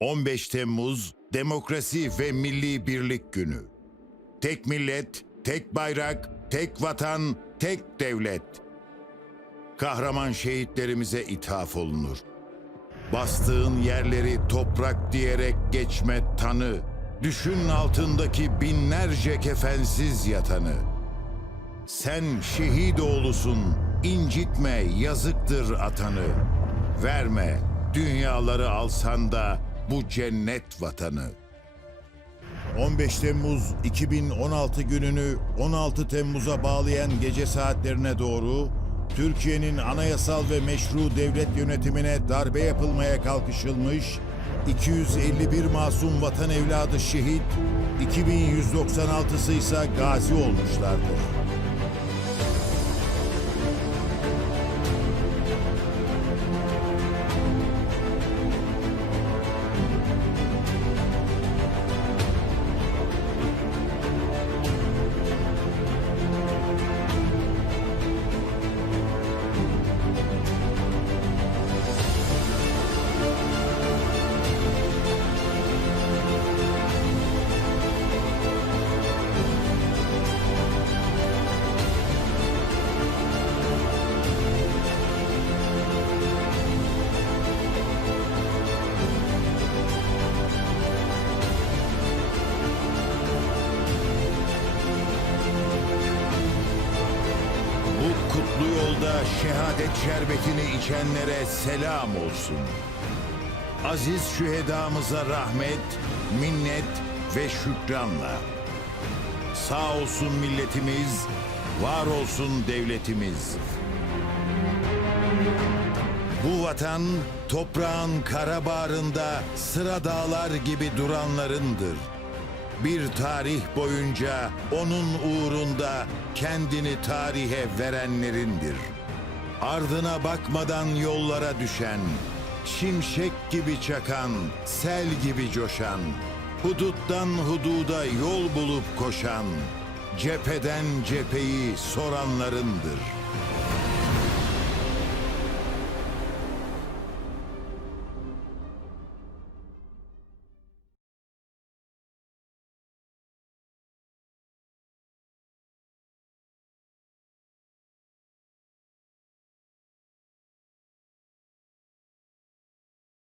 15 Temmuz Demokrasi ve Milli Birlik Günü. Tek millet, tek bayrak, tek vatan, tek devlet. Kahraman şehitlerimize ithaf olunur. Bastığın yerleri toprak diyerek geçme tanı. Düşün altındaki binlerce kefensiz yatanı. Sen şehit oğlusun, incitme yazıktır atanı. Verme, dünyaları alsan da bu cennet vatanı. 15 Temmuz 2016 gününü 16 Temmuz'a bağlayan gece saatlerine doğru Türkiye'nin anayasal ve meşru devlet yönetimine darbe yapılmaya kalkışılmış 251 masum vatan evladı şehit, 2196'sı ise gazi olmuşlardır. Yolda şehadet şerbetini içenlere selam olsun. Aziz şühedamıza rahmet, minnet ve şükranla. Sağ olsun milletimiz, var olsun devletimiz. Bu vatan toprağın kara bağrında sıra dağlar gibi duranlarındır. Bir tarih boyunca onun uğrunda kendini tarihe verenlerindir. Ardına bakmadan yollara düşen, şimşek gibi çakan, sel gibi coşan, huduttan hududa yol bulup koşan, cepheden cepheyi soranlarındır.